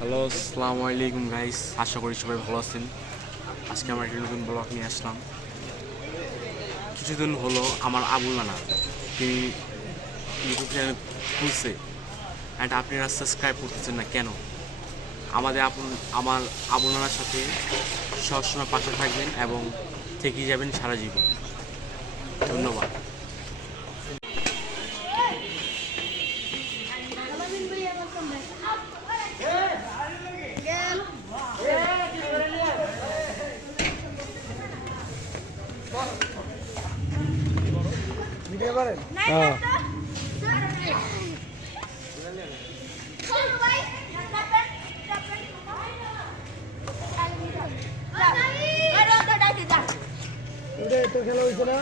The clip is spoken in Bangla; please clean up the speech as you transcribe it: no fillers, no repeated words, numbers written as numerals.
হ্যালো, আসসালামু আলাইকুম গাইস। আশা করি সবাই ভালো আছেন। আজকে আমরা একটা নতুন ব্লগ নিয়ে আসলাম। কিছুদিন হলো আমার আবুল নানা তিনি ইউটিউব চ্যানেল খুলছে, অ্যান্ড আপনারা সাবস্ক্রাইব করতেছেন না কেন? আমার আবুল নানার সাথে সবসময় পাশে থাকবেন এবং থেকে যাবেন সারা জীবন। ধন্যবাদ। হ্যাঁ তো খেলা হয়েছে না।